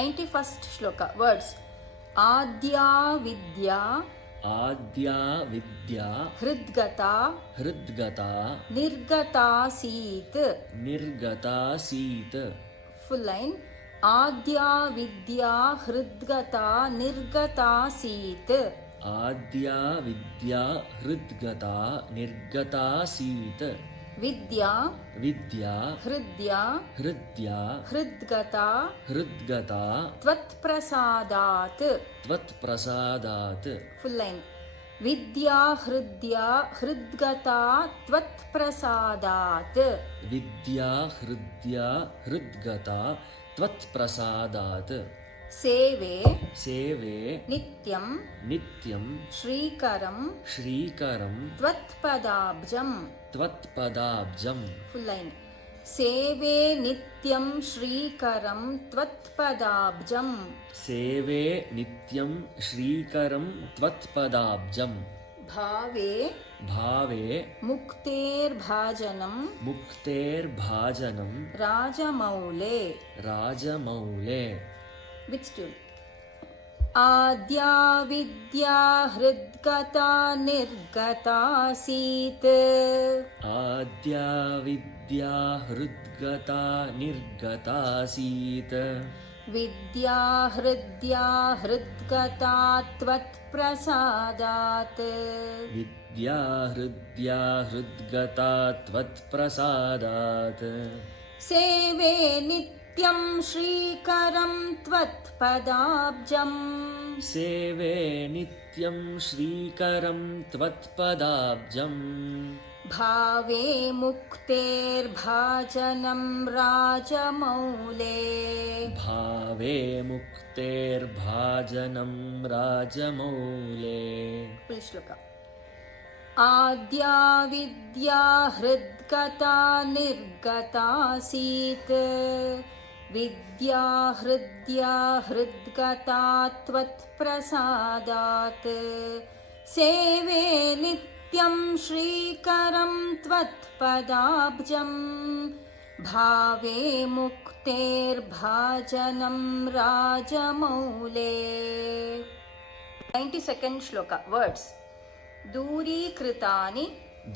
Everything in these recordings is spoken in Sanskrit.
91st shloka. Words. Adya vidya. Adya vidya. Hridgata. Hridgata. Nirgata seet. Nirgata seet. Full line. Adya vidya hridgata nirgata seet. Adya vidya hridgata nirgata seet. Vidya. Vidya. Hridya. Hridya. Hridgata. Hridgata. Tvat prasadat. Tvat prasadat. Full line. Vidya hridya hridgata tvat prasadat. Vidya hridya hridgata tvat prasadat. Seve. Seve. Nityam. Nityam. Shrikaram. Shrikaram. Tvat padabjam. Tvat padabjam. Full line. Seve nityam shrikaram tvat padabjam. Seve nityam shrikaram tvat padabjam. Bhave. Bhave. Mukter bhajanam. Mukter bhajanam. Rajamaule. Rajamaule. Which tune? Adya vidya hridgata nirgata seet. Adya vidya hridgata nirgata seet. Vidya hridya hridgata tvat prasadat. Vidya hridya hridgata tvat prasadat. Seve nityam shrikaram tvat padabjam. Seve nityam shrikaram tvat padabjam. Bhave mukter bhajanam rajamaule. Bhave mukter bhajanam rajamaule. Full shloka. Adya vidya hridgata nirgata seet. Vidya hridya hridgata tvat prasadat. Seve nityam shrikaram tvat padabjam. Bhave mukter bhajanam rajamaule. 92nd shloka. Words. Durikritani.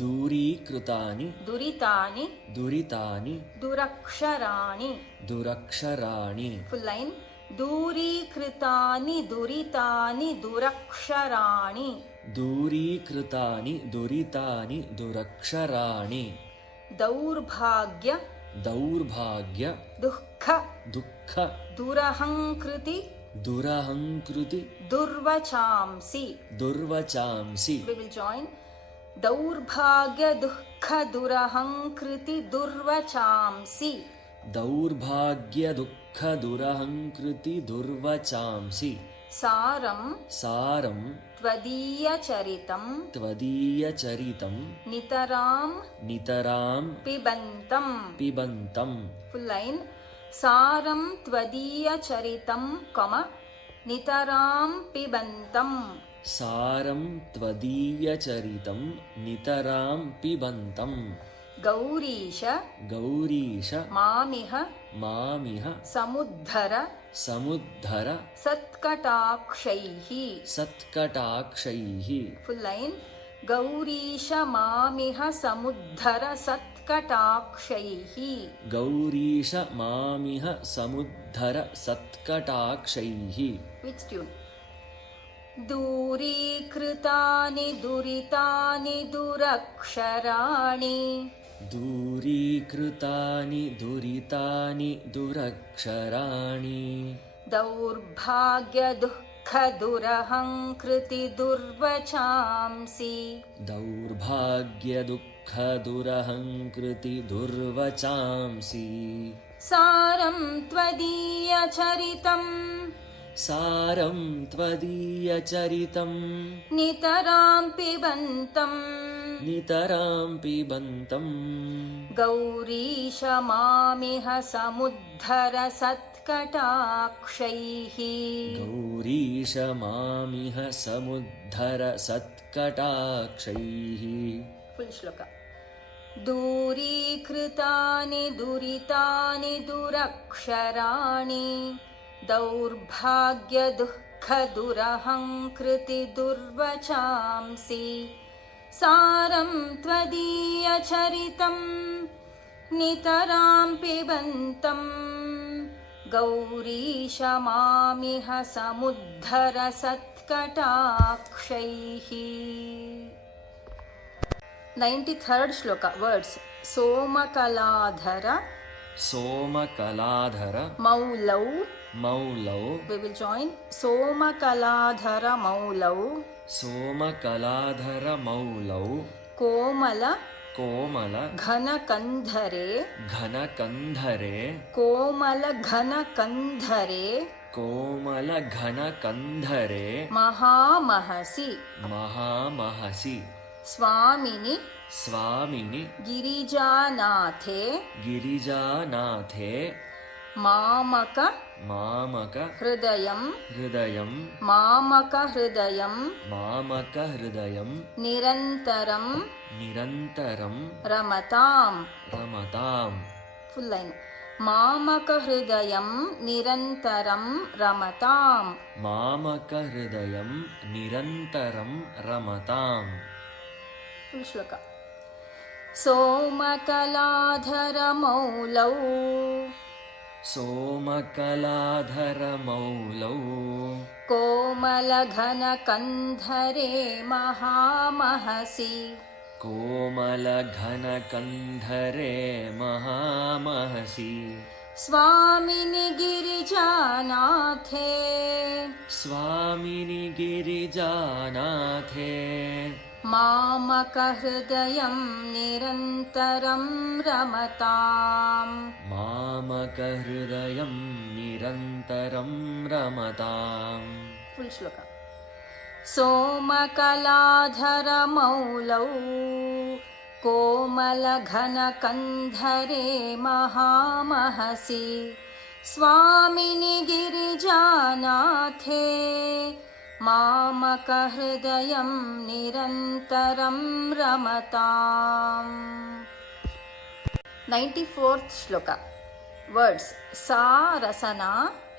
Durikritani. Duritani. Duritani. Duraksharani. Duraksharani. Full line. Durikritani duritani duraksharani. Durikritani duritani duraksharani. Daurbhagya. Daurbhagya. Dukkha. Dukkha. Durahankriti. Durahankriti. Durvachamsi. Durvachamsi. We will join. Daurbhagya dukkha durahankriti durvachamsi. Daurbhagya dukkha durahankriti durvachamsi. Saram. Saram. Tvadiya charitam. Tvadiya charitam. Nitaram. Nitaram. Pibantam. Pibantam. Full line. Saram tvadiya charitam, nitaram pibantam. Saram tvadiya charitam nitaram pibantam. Gaurisha. Gaurisha. Mamiha. Mamiha. Samuddhara. Samuddhara. Satkatakshaih. Satkatakshaih. Full line. Gaurisha mamiha samuddhara satkatakshaih. Gaurisha mamiha samuddhara satkatakshaih. Which tune? Durikritani duritani duraksharani. Durikritani duritani duraksharani. Daurbhagya dukkha durahankriti durvachamsi. Daurbhagya dukkha durahankriti durvachamsi. Saram tvadiya charitam. Saram tvadiya charitam. Nitaram pibantam. Nitaram pibantam. Gaurisha mamiha samuddhara satkatakshaih. Gaurisha mamiha samuddhara satkatakshaih. Full shloka. Durikritani duritani duraksharani. दौर्भाग्यदुःखदुरहङ्कृतिदुर्वचांसि सारं त्वदीयचरितं नितरां पिबन्तं गौरीश मामिह समुद्धर सत्कटाक्षैः. 93rd ಶ್ಲೋಕ. ವರ್ಡ್ಸ್ ಸೋಮಕಲಾಧರ ಸೋಮಕಲಾಧರ ಮೌಲೌ. ಮೌಲೌ. We will join. ಸೋಮಕಲಾಧರ ಮೌಲೌ ಸೋಮಕಲಾಧರ ಮೌಲೌ ಕೋಮಲ ಕೋಮಲ ಘನಕಂಧರೆ ಘನಕಂಧರೆ ಕೋಮಲ ಘನಕಂಧರೆ ಕೋಮಲ ಘನಕಂಧರೆ ಮಹಾಮಹಸಿ ಮಹಾಮಹಸಿ ಸ್ವಾಮಿನಿ ಸ್ವಾಮಿನಿ ಗಿರಿಜಾನಾಥೆ ಗಿರಿಜಾನಾಥೆ ಮಾಮಕ ಮಾಮಕ ಹೃದಯಂ ಹೃದಯಂ ಮಾಮಕ ಹೃದಯಂ ಮಾಮಕ ಹೃದಯಂ ನಿರಂತರಂ ನಿರಂತರಂ ರಮತಾಂ. ರಮತಾಂ. Full line. ಮಾಮಕ ಹೃದಯಂ ನಿರಂತರಂ ರಮತಾಂ. ಮಾಮಕ ಹೃದಯಂ ನಿರಂತರಂ ರಮತಾಂ. ಫುಲ್ ಶ್ಲೋಕ. ಸೋಮಕಲಾಧರ ಮೌಲೌ ಸೋಮಕಲಾಧರ ಮೌಲೌ ಕೋಮಲ ಘನಕಂಧರೆ ಮಹಾಮಹಸಿ ಕೋಮಲ ಘನಕಂಧರೆ ಮಹಾಮಹಸಿ ಸ್ವಾಮಿನಿ ಗಿರಿಜಾನಾಥೆ ಸ್ವಾಮಿನಿ ಗಿರಿಜಾನಾಥೆ ಮಾಮಕ ಹೃದಯಂ ನಿರಂತರಂ ರಮತಾಂ. ಮಾಮಕ ಹೃದಯಂ ನಿರಂತರಂ ರಮತಾಂ. ಫುಲ್ ಶ್ಲೋಕ. ಸೋಮಕಲಾಧರ ಮೌಲೌ ಕೋಮಲ ಘನಕಂಧರೆ ಮಹಾಮಹಸಿ ಸ್ವಾಮಿನಿ ಗಿರಿಜಾನಾಥೆ ಮಾಮಕ ಹೃದಯಂ ನಿರಂತರಂ ರಮತಾಂ. 94th ಶ್ಲೋಕ. ವರ್ಡ್ಸ್ ಸಾ ರಸನ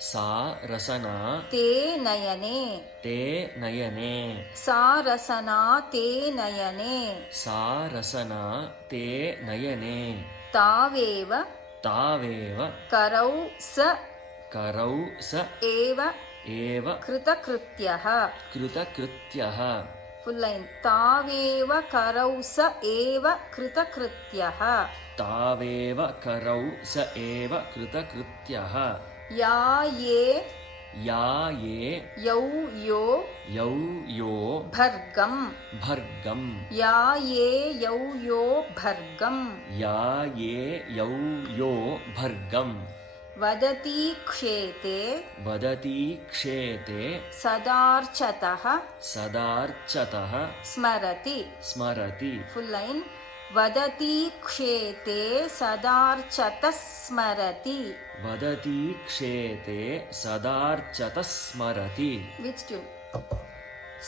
ಸಾ ರಸನ ತೇ ನಯನೆ ತೇ ನಯನೆ ಸಾ ರಸನ ತೇ ನಯನೆ ಸಾ ರಸನ ತೇ ನಯನೆ ತಾವೇವ ತಾವೇವ ಕರೌ ಸ ಕರೌ ಸ ಏವ ಏವ ಕೃತಕೃತ್ಯಃ. ಕೃತಕೃತ್ಯಃ. Full line. ತಾವೇವ ಕರೌ ಸ ಏವ ಕೃತಕೃತ್ಯಃ. ತಾವೇವ ಕರೌ ಸ ಏವ ಕೃತಕೃತ್ಯಃ. ಯಾ ಯೇ ಯಾ ಯೇ ಯೌ ಯೋ ಯೌ ಯೋ ಭರ್ಗಂ ಭರ್ಗಂ. ಯಾ ಯೇ ಯೌ ಯೋ ಭರ್ಗಂ ಯಾ ಯೇ ಯೌ ಯೋ ಭರ್ಗಂ. ವದತಿ ಕ್ಷೇತೆ ವದತಿ ಕ್ಷೇತೆ ಸದಾರ್ಚತಃ ಸದಾರ್ಚತಃ ಸ್ಮರತಿ. ಸ್ಮರತಿ. Full line. ವದತಿ ಕ್ಷೇತೆ ಸದಾರ್ಚತಃ ಸ್ಮರತಿ. ವದತಿ ಕ್ಷೇತೆ ಸದಾರ್ಚತಃ ಸ್ಮರತಿ. Which tune?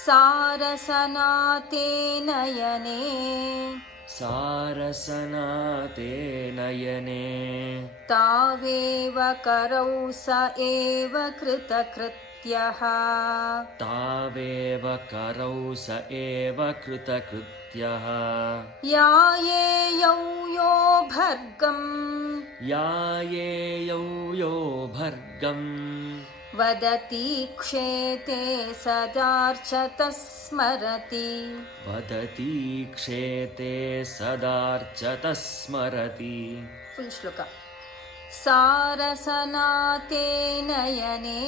ಸಾರಸನಾತೆ ನಯನೆ ಸಾರಸನಾತೆ ನಯನೆ ತಾವೇವ ಕರೌ ಸ ಏವ ಕೃತಕೃತ್ಯಃ. ತಾವೇವ ಕರೌ ಸ ಏವ ಕೃತಕೃತ್ಯಃ. ಯಾ ಯೇ ಯೌ ಯೋ ಭರ್ಗಂ ಯಾ ಯೇ ಯೌ ಯೋ ಭರ್ಗಂ. ವದತಿ ಕ್ಷೇತೆ ಸದಾರ್ಚತಃ ಸ್ಮರತಿ. ವದತಿ ಕ್ಷೇತೆ ಸದಾರ್ಚತಃ ಸ್ಮರತಿ. ಫುಲ್ ಶ್ಲೋಕ. ಸಾರಸನಾತೆ ನಯನೆ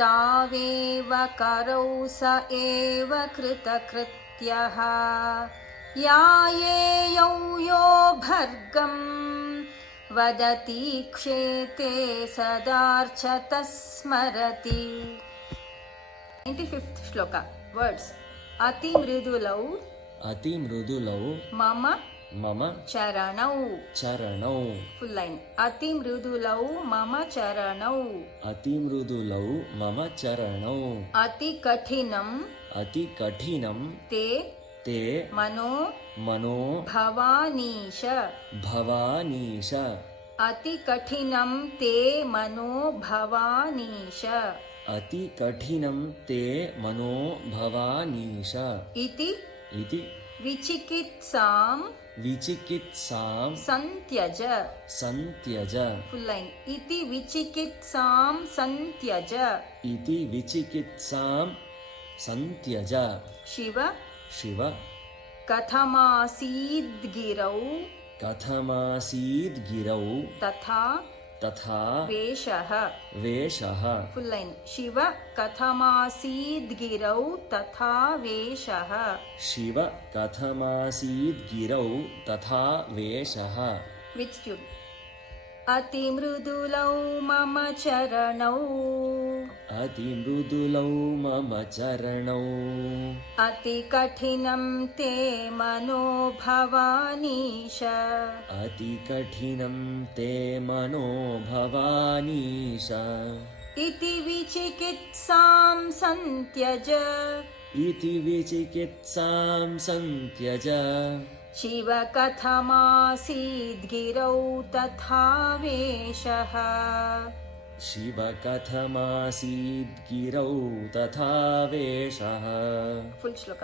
ತಾವೇವ ಕರೌ ಸ ಏವ ಕೃತಕೃತ್ಯಃ. ಯಾ ಯೇ ಯೌ ಯೋ ಭರ್ಗಂ ವದತಿ ಕ್ಷೇತೆ ಸದಾರ್ಚತಃ ಸ್ಮರತಿ. 95th ಶ್ಲೋಕ. ವರ್ಡ್ಸ್ ಅತಿ ಮೃದುಲೌ ಅತಿ ಮೃದುಲೌ ಮಮ ಮಮ ಚರಣೌ. ಚರಣೌ. Full line. ಅತಿ ಮೃದುಲೌ ಮಮ ಚರಣೌ. ಅತಿ ಮೃದುಲೌ ಮಮ ಚರಣೌ. ಅತಿ ಕಠಿನಂ ಅತಿ ಕಠಿನಂ ತೇ ತೇ ಮನೋ ಮನೋ ಭವಾನೀಶ. ಭವಾನೀಶ. अतिकठिनं ते मनो भवानीश अतिकठिनं ते मनो भवानीश इति इति विचिकित्सां विचिकित्सां संत्यज संत्यज फुल लाइन इति विचिकित्सां संत्यज इति विचिकित्सां संत्यज शिव शिव कथमासीद्गिरौ कथमासीद्गिरौ तथा तथा वेषः वेषः फुल लाइन शिव कथमासीद्गिरौ तथा वेषः शिव कथमासीद्गिरौ तथा वेषः विच ट्यून अतिमृदुलौ मम चरणौ अतिमृदुलौ मम चरणौ अतिकठिनं ते मनो भवानीश अतिकठिनं ते मनो भवानीश इति विचिकित्सां संत्यज इति विचिकित्सां संत्यज शिव कथमासीद्गिरौ तथा वेषः शिव कथमासीद्गिरौ तथा वेषः फुल श्लोक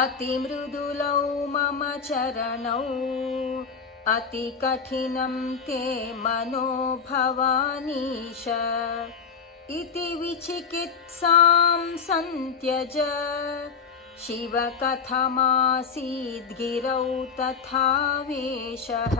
अतिमृदुलौ मम चरणौ अतिकठिनं ते मनो भवानीश इति विचिकित्सां संत्यज शिव कथमासीद्गिरौ तथा वेषः।